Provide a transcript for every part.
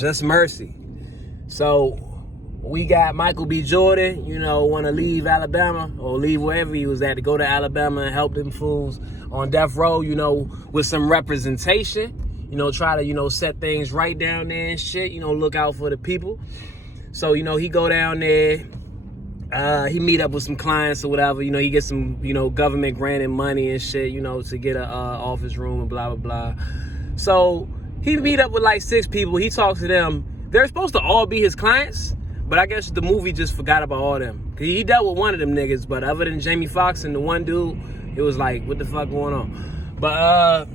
Just mercy. So we got Michael B. Jordan, want to leave Alabama or leave wherever he was at to go to Alabama and help them fools on death row, with some representation. Try to, set things right down there and shit, look out for the people. So, he go down there, he meet up with some clients or whatever, he gets some, government granted money and shit, to get a office room and blah, blah, blah. So he meet up with like 6 people. He talks to them. They're supposed to all be his clients, but I guess the movie just forgot about all them. Cause he dealt with one of them niggas, but other than Jamie Foxx and the one dude, it was like, what the fuck going on? But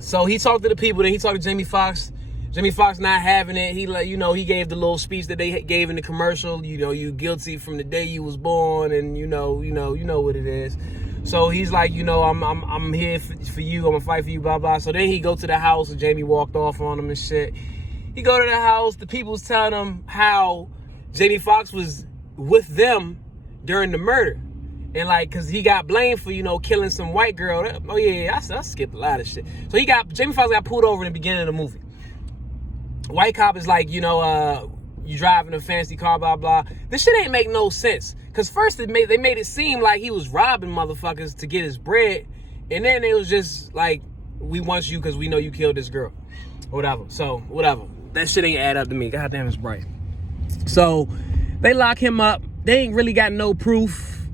so he talked to the people, then he talked to Jamie Foxx. Jamie Foxx not having it. He he gave the little speech that they gave in the commercial. You guilty from the day you was born, and you know what it is. So he's like, I'm here for you. I'm gonna fight for you, blah blah. So then he go to the house, and Jamie walked off on him and shit. He go to the house. The people's telling him how Jamie Foxx was with them during the murder, and like, cause he got blamed for killing some white girl. Oh yeah, I skipped a lot of shit. So Jamie Foxx got pulled over in the beginning of the movie. White cop is like, you driving a fancy car, blah blah. This shit ain't make no sense. Cause first they made it seem like he was robbing motherfuckers to get his bread, and then it was just like, we want you because we know you killed this girl, or whatever. So whatever. That shit ain't add up to me. God damn, it's bright. So they lock him up. They ain't really got no proof.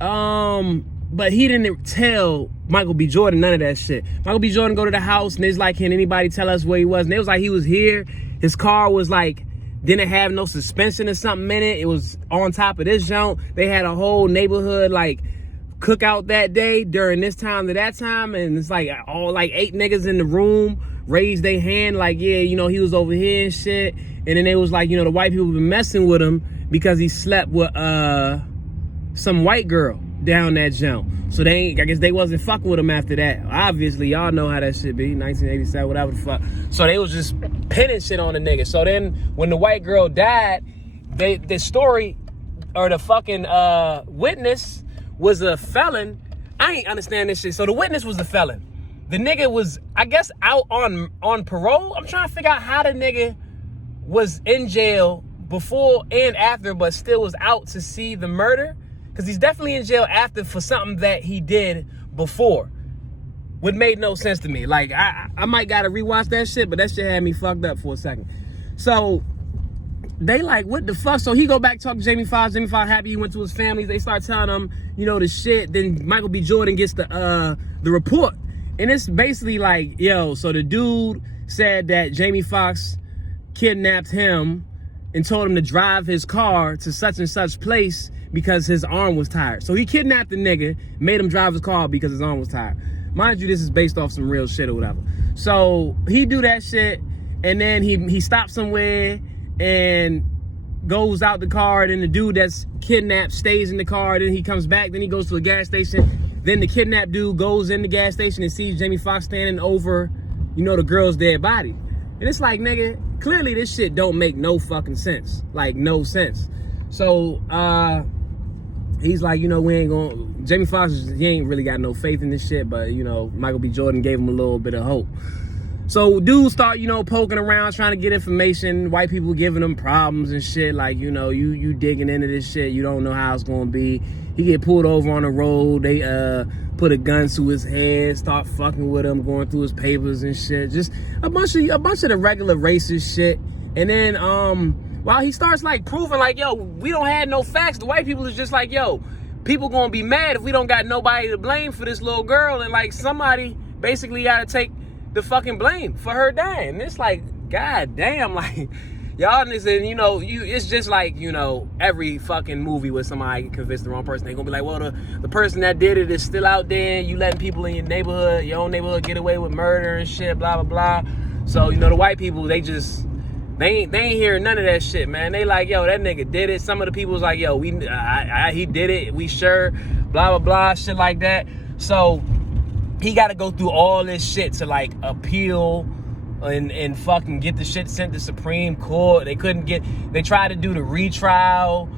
But he didn't tell Michael B. Jordan none of that shit. Michael B. Jordan go to the house, and it's like, can anybody tell us where he was? And they was like, he was here. His car was like, didn't have no suspension or something in it. It was on top of this junk. They had a whole neighborhood like cookout that day during this time to that time. And it's like all like 8 niggas in the room raised their hand like, yeah, he was over here and shit. And then they was like, the white people been messing with him because he slept with some white girl down that jump. So I guess they wasn't fucking with him after that. Obviously, y'all know how that shit be, 1987, whatever the fuck. So they was just pinning shit on the nigga. So then when the white girl died, the story, or the fucking witness was a felon. I ain't understand this shit. So the witness was a felon. The nigga was, I guess, out on parole. I'm trying to figure out how the nigga was in jail before and after, but still was out to see the murder. Because he's definitely in jail after for something that he did before. What made no sense to me. Like, I might gotta rewatch that shit, but that shit had me fucked up for a second. So they like, what the fuck? So he go back, talk to Jamie Foxx. Jamie Foxx happy he went to his family. They start telling him, the shit. Then Michael B. Jordan gets the report. And it's basically like, so the dude said that Jamie Foxx kidnapped him and told him to drive his car to such and such place because his arm was tired. So he kidnapped the nigga, made him drive his car because his arm was tired. Mind you, this is based off some real shit or whatever. So he do that shit, and then he stops somewhere and goes out the car, and then the dude that's kidnapped stays in the car, then he comes back, then he goes to a gas station, then the kidnapped dude goes in the gas station and sees Jamie Foxx standing over, the girl's dead body. And it's like, nigga, clearly this shit don't make no fucking sense. Like, no sense. So, he's like, we ain't gonna, Jamie Foxx, he ain't really got no faith in this shit, but, Michael B. Jordan gave him a little bit of hope. So dudes start, poking around, trying to get information. White people giving them problems and shit. Like, you digging into this shit. You don't know how it's gonna be. He get pulled over on the road. They put a gun to his head, start fucking with him, going through his papers and shit. Just a bunch of the regular racist shit. And then while he starts like proving like, we don't have no facts, the white people is just like, people gonna be mad if we don't got nobody to blame for this little girl, and like somebody basically gotta take the fucking blame for her dying. And it's like, god damn, like y'all niggas, and it's just like, every fucking movie where somebody convinced the wrong person, they gonna be like, well, the person that did it is still out there, and you letting people in your own neighborhood get away with murder and shit, blah blah blah. So the white people, they ain't hearing none of that shit, man. They like, that nigga did it. Some of the people was like, he did it, we sure, blah blah blah, shit like that. So he got to go through all this shit to like appeal and fucking get the shit sent to Supreme Court. They tried to do the retrial.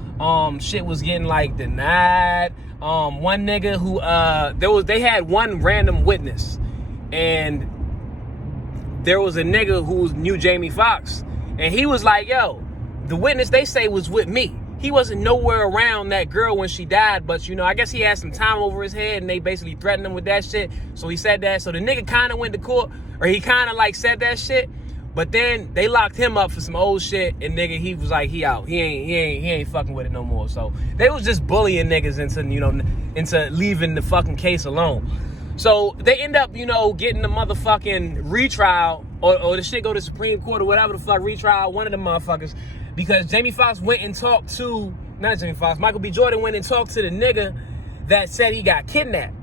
Shit was getting like denied. One nigga who they had one random witness, and there was a nigga who knew Jamie Foxx, And he was like, yo, the witness they say was with me. He wasn't nowhere around that girl when she died, but, you know, I guess he had some time over his head, and they basically threatened him with that shit. So he said that. So the nigga kind of went to court, or he kind of, like, said that shit. But then they locked him up for some old shit, and nigga, he was like, he out. He ain't fucking with it no more. So they was just bullying niggas into, you know, into leaving the fucking case alone. So they end up, you know, getting the motherfucking retrial, or the shit go to Supreme Court or whatever the fuck, retrial one of the motherfuckers. Because Jamie Foxx went and talked to, not Jamie Foxx, Michael B. Jordan went and talked to the nigga that said he got kidnapped.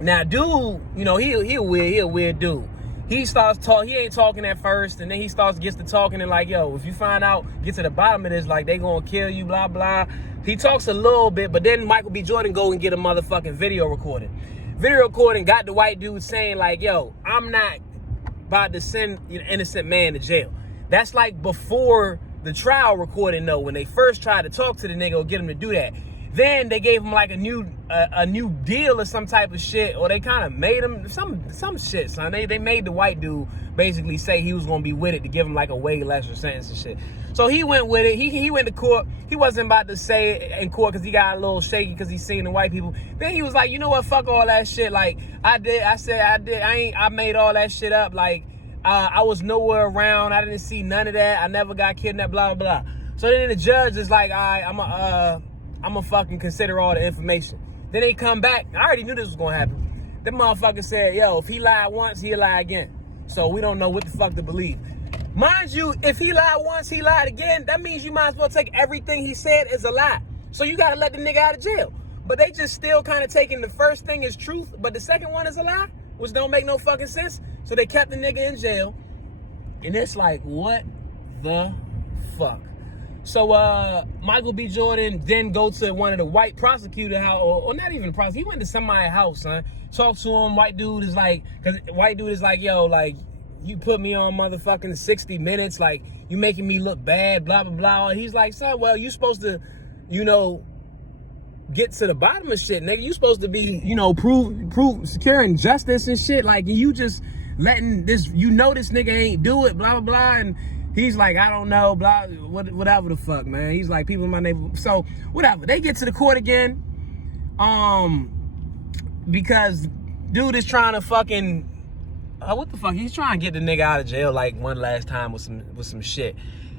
Now, dude, you know, he a weird dude. He starts he ain't talking at first, and then he gets to talking and like, yo, if you find out, get to the bottom of this, like, they gonna kill you, blah, blah. He talks a little bit, but then Michael B. Jordan go and get a motherfucking video recording. Video recording got the white dude saying like, yo, I'm not about to send an innocent man to jail. That's like before the trial recording though, when they first tried to talk to the nigga or get him to do that. Then they gave him like a new deal or some type of shit, or they kind of made him some shit, son. They made the white dude basically say he was gonna be with it to give him like a way lesser sentence and shit. So he went with it. He went to court. He wasn't about to say it in court because he got a little shaky because he's seen the white people. Then he was like, you know what? Fuck all that shit. Like I made all that shit up. Like I was nowhere around. I didn't see none of that. I never got kidnapped. Blah blah blah. So then the judge is like, all right, I'm gonna fucking consider all the information. Then they come back. I already knew this was gonna happen. The motherfucker said, yo, if he lied once, he'll lie again. So we don't know what the fuck to believe. Mind you, if he lied once, he lied again, that means you might as well take everything he said as a lie. So you gotta let the nigga out of jail. But they just still kind of taking the first thing as truth, but the second one is a lie, which don't make no fucking sense. So they kept the nigga in jail. And it's like, what the fuck? So Michael B. Jordan then go to one of the white prosecutor house, or not even prosecutor, he went to somebody's house, son. Talked to him, white dude is like, yo, like, you put me on motherfucking 60 Minutes, like, you making me look bad, blah, blah, blah. He's like, son, well, you supposed to, you know, get to the bottom of shit, nigga. You supposed to be, you know, prove securing justice and shit. Like, you just letting this, you know, this nigga ain't do it, blah, blah, blah. And he's like, I don't know, blah, whatever the fuck, man. He's like, people in my neighborhood. So, whatever. They get to the court again, because dude is trying to fucking, what the fuck? He's trying to get the nigga out of jail like one last time with some shit.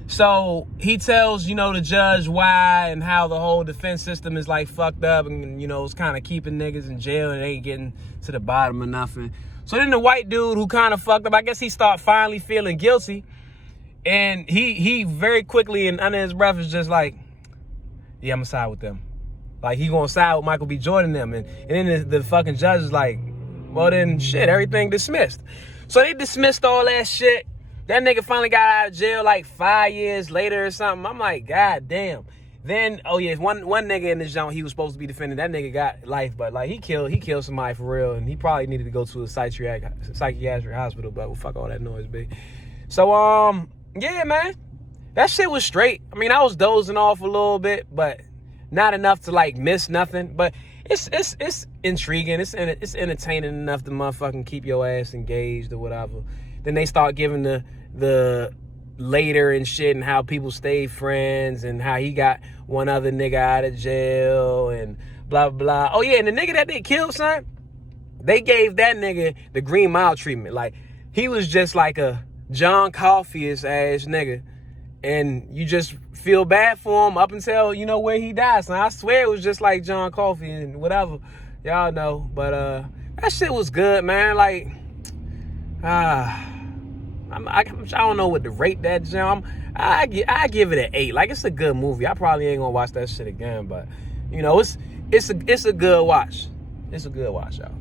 So he tells, you know, the judge why and how the whole defense system is like fucked up, and, you know, it's kind of keeping niggas in jail and they ain't getting to the bottom of nothing. So then the white dude who kind of fucked up, I guess he started finally feeling guilty, and he very quickly and under his breath is just like, yeah, I'm gonna side with them. Like, he gonna side with Michael B. Jordan and them. And then the fucking judge is like, well then, shit, everything dismissed. So they dismissed all that shit. That nigga finally got out of jail like 5 years later or something. I'm like, god damn. Then, oh yeah, one nigga in this joint, he was supposed to be defending. That nigga got life, but like he killed somebody for real, and he probably needed to go to a psychiatric hospital, but well, fuck all that noise, big. So, yeah, man. That shit was straight. I mean, I was dozing off a little bit, but not enough to like miss nothing. But it's intriguing. It's entertaining enough to motherfucking keep your ass engaged or whatever. Then they start giving the later and shit, and how people stayed friends, and how he got one other nigga out of jail and blah blah. Oh yeah, and the nigga that they killed, son, they gave that nigga the Green Mile treatment. Like, he was just like a John Coffey-ish ass nigga, and you just feel bad for him up until, you know, where he died. So I swear it was just like John Coffey and whatever, y'all know. But that shit was good, man. Like, I don't know what to rate that jump. I give it an 8. Like, it's a good movie. I probably ain't gonna watch that shit again, but you know, it's a good watch. It's a good watch, y'all.